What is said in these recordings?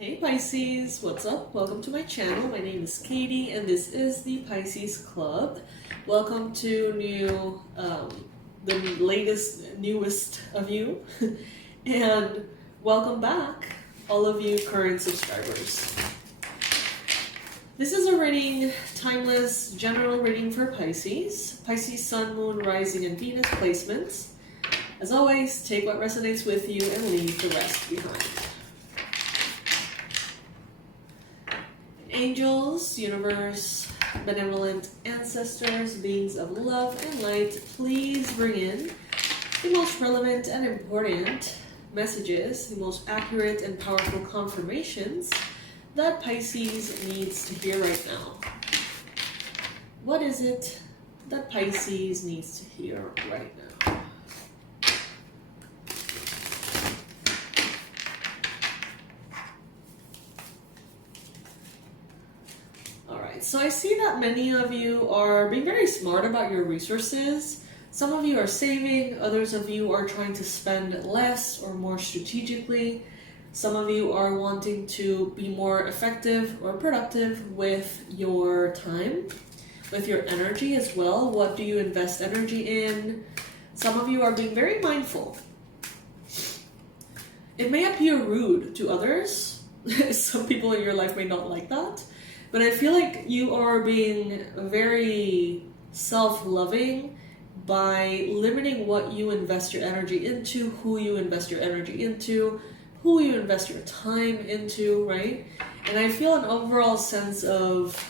Hey Pisces, what's up? Welcome to my channel. My name is Katie and this is the Pisces Club. Welcome to the newest of you. And welcome back, all of you current subscribers. This is a reading, timeless, general reading for Pisces. Pisces, Sun, Moon, Rising, and Venus placements. As always, take what resonates with you and leave the rest behind. Angels, universe, benevolent ancestors, beings of love and light, please bring in the most relevant and important messages, the most accurate and powerful confirmations that Pisces needs to hear right now. What is it that Pisces needs to hear right now? So I see that many of you are being very smart about your resources. Some of you are saving, others of you are trying to spend less or more strategically. Some of you are wanting to be more effective or productive with your time, with your energy as well. What do you invest energy in? Some of you are being very mindful. It may appear rude to others. Some people in your life may not like that. But I feel like you are being very self-loving by limiting what you invest your energy into, who you invest your energy into, who you invest your time into, right? And I feel an overall sense of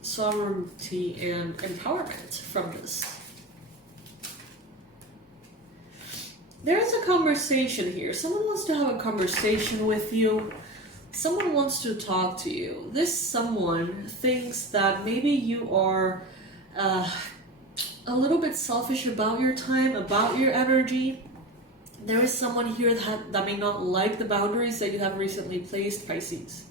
sovereignty and empowerment from this. There's a conversation here. Someone wants to have a conversation with you. Someone wants to talk to you. This someone thinks that maybe you are a little bit selfish about your time, about your energy. There is someone here that may not like the boundaries that you have recently placed, Pisces.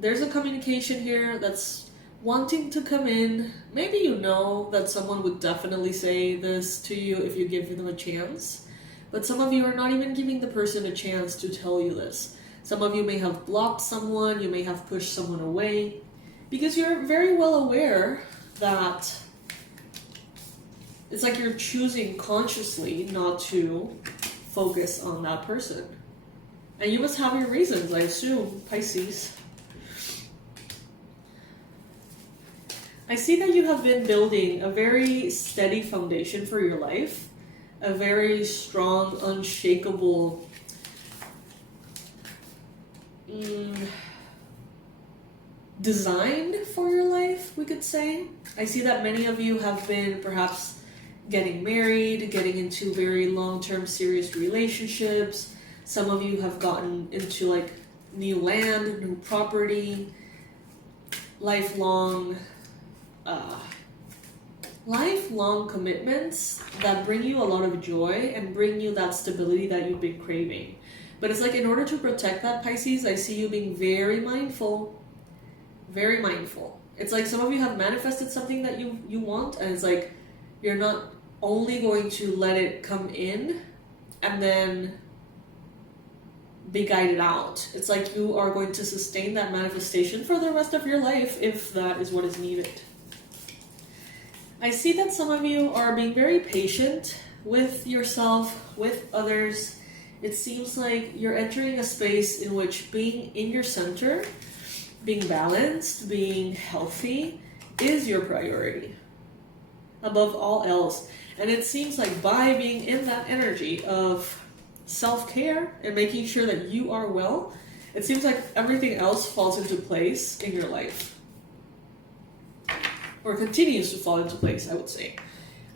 There's a communication here that's wanting to come in. Maybe you know that someone would definitely say this to you if you give them a chance. But some of you are not even giving the person a chance to tell you this. Some of you may have blocked someone, you may have pushed someone away, because you're very well aware that it's like you're choosing consciously not to focus on that person. And you must have your reasons, I assume, Pisces. I see that you have been building a very steady foundation for your life, a very strong, unshakable designed for your life, we could say. I see that many of you have been perhaps getting married, getting into very long-term serious relationships. Some of you have gotten into like new land, new property, lifelong commitments that bring you a lot of joy and bring you that stability that you've been craving. But it's like in order to protect that, Pisces, I see you being very mindful. Very mindful. It's like some of you have manifested something that you want, and it's like you're not only going to let it come in and then be guided out. It's like you are going to sustain that manifestation for the rest of your life if that is what is needed. I see that some of you are being very patient with yourself, with others. It seems like you're entering a space in which being in your center, being balanced, being healthy is your priority above all else. And it seems like by being in that energy of self-care and making sure that you are well, it seems like everything else falls into place in your life. Or continues to fall into place, I would say.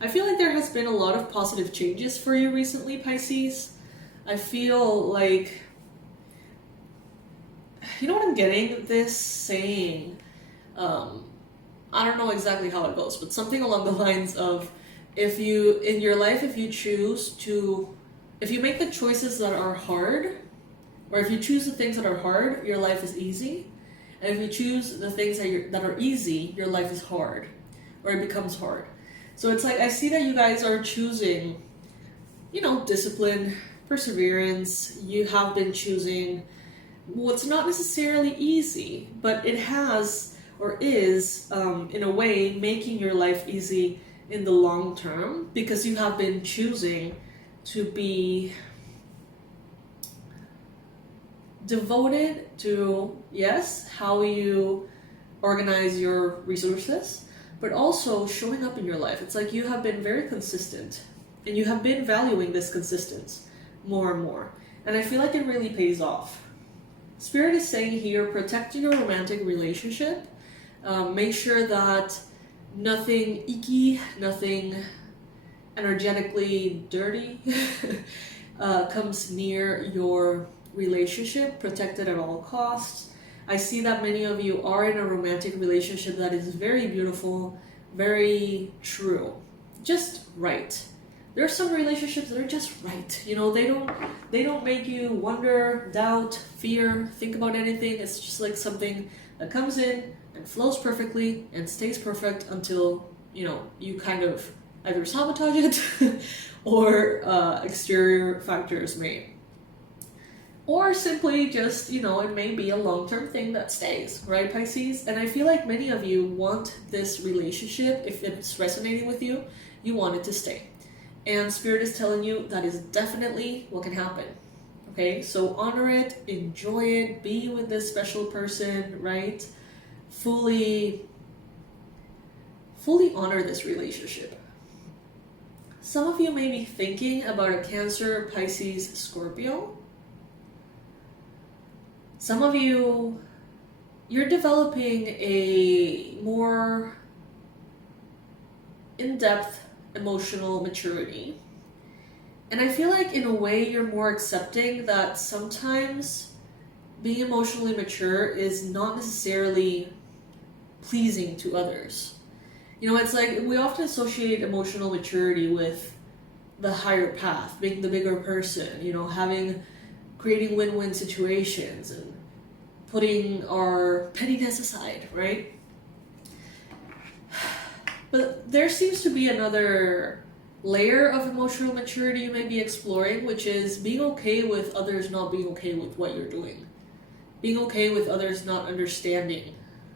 I feel like there has been a lot of positive changes for you recently, Pisces. I feel like, you know what I'm getting? This saying, I don't know exactly how it goes, but something along the lines of, if you make the choices that are hard, or if you choose the things that are hard, your life is easy. And if you choose the things that are easy, your life is hard, or it becomes hard. So it's like, I see that you guys are choosing, discipline, perseverance. You have been choosing what's not necessarily easy, but it has or is, in a way, making your life easy in the long term, because you have been choosing to be devoted to, yes, how you organize your resources, but also showing up in your life. It's like you have been very consistent, and you have been valuing this consistency more and more. And I feel like it really pays off. Spirit is saying here, protect your romantic relationship. Make sure that nothing icky, nothing energetically dirty comes near your relationship. Protect it at all costs. I see that many of you are in a romantic relationship that is very beautiful, very true, just right. There are some relationships that are just right. You know, they don't make you wonder, doubt, fear, think about anything. It's just like something that comes in and flows perfectly and stays perfect until, you know, you kind of either sabotage it or exterior factors may. Or simply just, you know, it may be a long-term thing that stays, right, Pisces? And I feel like many of you want this relationship, if it's resonating with you, you want it to stay. And Spirit is telling you that is definitely what can happen. Okay, so honor it, enjoy it, be with this special person, right? Fully honor this relationship. Some of you may be thinking about a Cancer, Pisces, Scorpio. Some of you, you're developing a more in-depth emotional maturity. And I feel like in a way you're more accepting that sometimes being emotionally mature is not necessarily pleasing to others. You know, it's like we often associate emotional maturity with the higher path, being the bigger person, you know, creating win-win situations and putting our pettiness aside, right? But there seems to be another layer of emotional maturity you may be exploring, which is being okay with others not being okay with what you're doing. Being okay with others not understanding.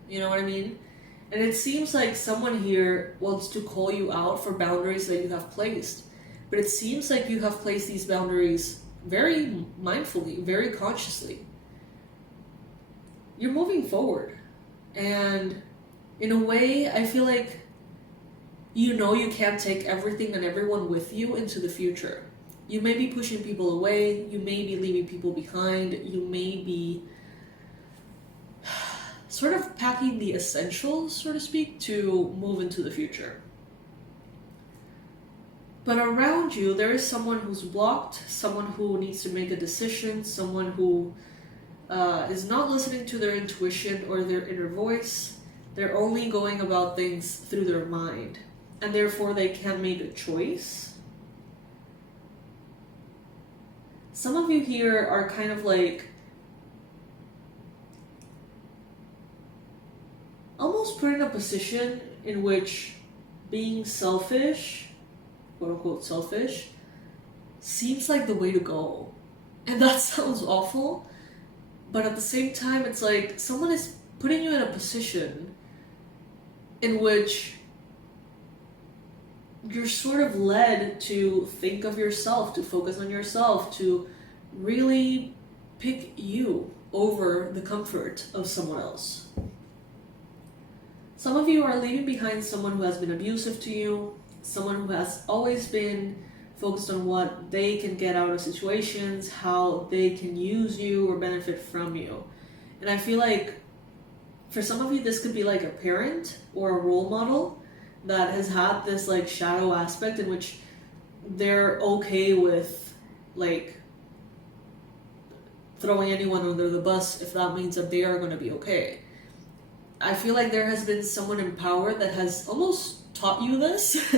You know what I mean? And it seems like someone here wants to call you out for boundaries that you have placed. But it seems like you have placed these boundaries very mindfully, very consciously. You're moving forward. And in a way, I feel like you know you can't take everything and everyone with you into the future. You may be pushing people away, you may be leaving people behind, you may be sort of packing the essentials, so to speak, to move into the future. But around you, there is someone who's blocked, someone who needs to make a decision, someone who is not listening to their intuition or their inner voice. They're only going about things through their mind. And therefore they can't make a choice. Some of you here are kind of like almost put in a position in which being selfish, quote unquote selfish, seems like the way to go. And that sounds awful, but at the same time it's like someone is putting you in a position in which you're sort of led to think of yourself, to focus on yourself, to really pick you over the comfort of someone else. Some of you are leaving behind someone who has been abusive to you, someone who has always been focused on what they can get out of situations, how they can use you or benefit from you. And I feel like for some of you, this could be like a parent or a role model that has had this like shadow aspect in which they're okay with like throwing anyone under the bus if that means that they are going to be okay. I feel like there has been someone in power that has almost taught you this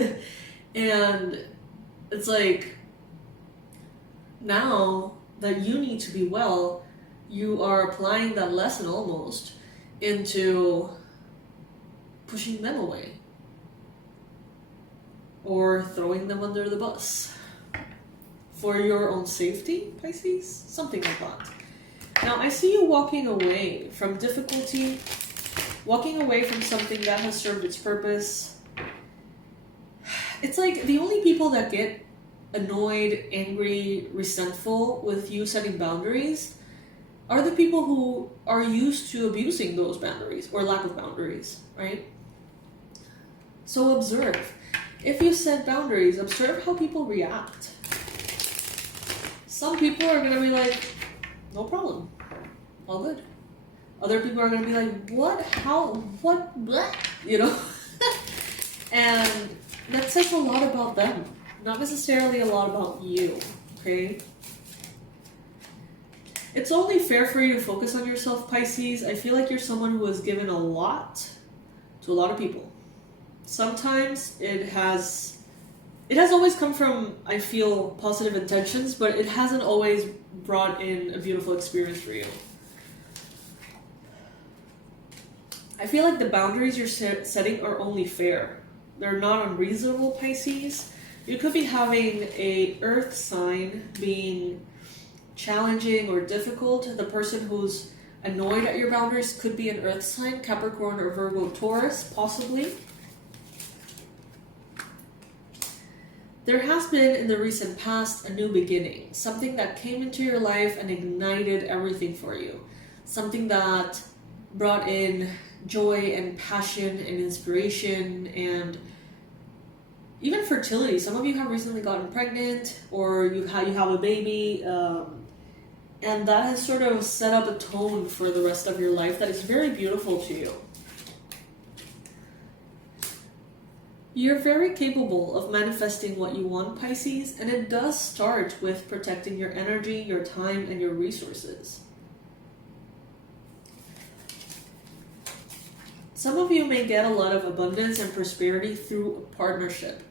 and it's like now that you need to be well, you are applying that lesson almost into pushing them away or throwing them under the bus for your own safety, Pisces, something like that. Now, I see you walking away from difficulty, walking away from something that has served its purpose. It's like the only people that get annoyed, angry, resentful with you setting boundaries are the people who are used to abusing those boundaries or lack of boundaries, right? So observe. If you set boundaries, observe how people react. Some people are going to be like, no problem, all good. Other people are going to be like, what, how, what, blah, you know? And that says a lot about them, not necessarily a lot about you, okay? It's only fair for you to focus on yourself, Pisces. I feel like you're someone who has given a lot to a lot of people. Sometimes it has always come from, I feel, positive intentions, but it hasn't always brought in a beautiful experience for you. I feel like the boundaries you're setting are only fair. They're not unreasonable, Pisces. You could be having a earth sign being challenging or difficult. The person who's annoyed at your boundaries could be an earth sign, Capricorn or Virgo, Taurus, possibly. There has been in the recent past a new beginning, something that came into your life and ignited everything for you, something that brought in joy and passion and inspiration and even fertility. Some of you have recently gotten pregnant, or you have a baby, and that has sort of set up a tone for the rest of your life that is very beautiful to you. You're very capable of manifesting what you want, Pisces, and it does start with protecting your energy, your time, and your resources. Some of you may get a lot of abundance and prosperity through a partnership,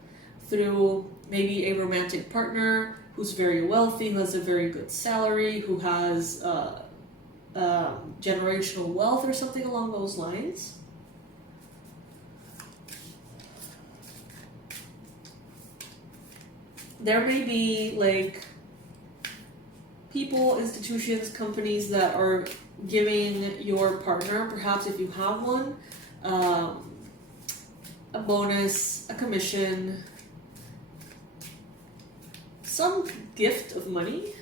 through maybe a romantic partner who's very wealthy, who has a very good salary, who has generational wealth or something along those lines. There may be like people, institutions, companies that are giving your partner, perhaps if you have one, a bonus, a commission, some gift of money.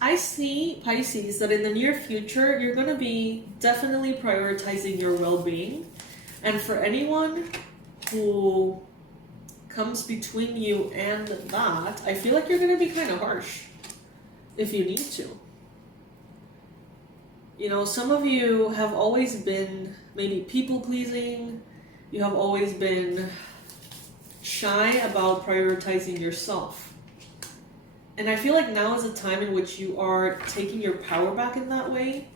I see, Pisces, that in the near future, you're going to be definitely prioritizing your well-being. And for anyone who comes between you and that, I feel like you're going to be kind of harsh if you need to. You know, some of you have always been maybe people-pleasing. You have always been shy about prioritizing yourself. And I feel like now is a time in which you are taking your power back in that way.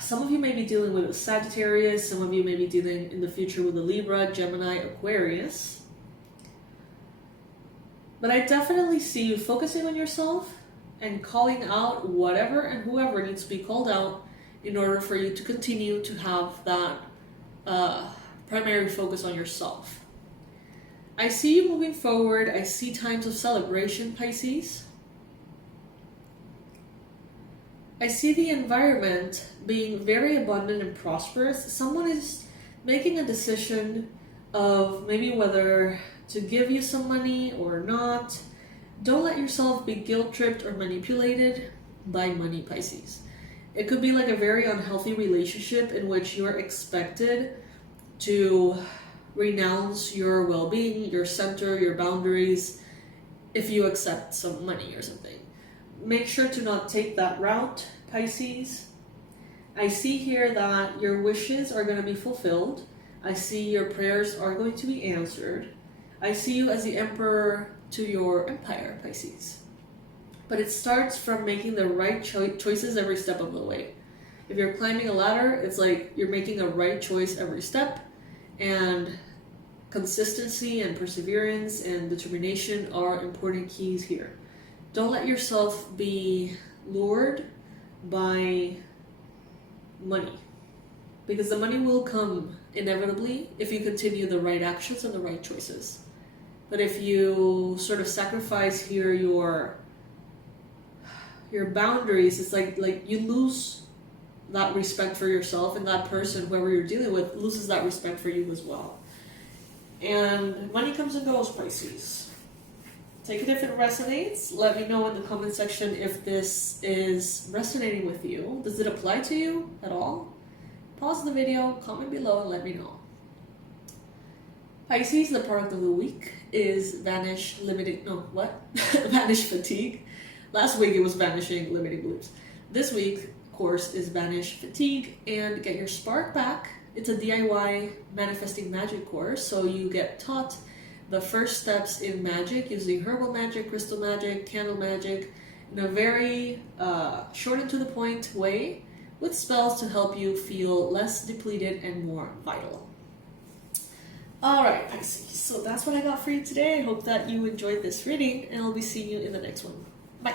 Some of you may be dealing with a Sagittarius. Some of you may be dealing in the future with a Libra, Gemini, Aquarius. But I definitely see you focusing on yourself and calling out whatever and whoever needs to be called out in order for you to continue to have that primary focus on yourself. I see you moving forward. I see times of celebration, Pisces. I see the environment being very abundant and prosperous. Someone is making a decision of maybe whether to give you some money or not. Don't let yourself be guilt-tripped or manipulated by money, Pisces. It could be like a very unhealthy relationship in which you're expected to renounce your well-being, your center, your boundaries, if you accept some money or something. Make sure to not take that route, Pisces. I see here that your wishes are going to be fulfilled. I see your prayers are going to be answered. I see you as the emperor to your empire, Pisces. But it starts from making the right choices every step of the way. If you're climbing a ladder, it's like you're making a right choice every step, and consistency and perseverance and determination are important keys here. Don't let yourself be lured by money, because the money will come inevitably if you continue the right actions and the right choices. But if you sort of sacrifice here your boundaries, it's like you lose that respect for yourself, and that person, whoever you're dealing with, loses that respect for you as well. And money comes and goes, Pisces. Take it if it resonates. Let me know in the comment section if this is resonating with you. Does it apply to you at all? Pause the video, comment below, and let me know. Pisces, the product of the week is Banish Banish Fatigue. Last week it was Banishing Limiting Beliefs. This week, course, is Banish Fatigue and Get Your Spark Back. It's a DIY manifesting magic course, so you get taught the first steps in magic using herbal magic, crystal magic, candle magic in a very short and to the point way, with spells to help you feel less depleted and more vital. Alright, Pisces, so that's what I got for you today. I hope that you enjoyed this reading, and I'll be seeing you in the next one. Bye!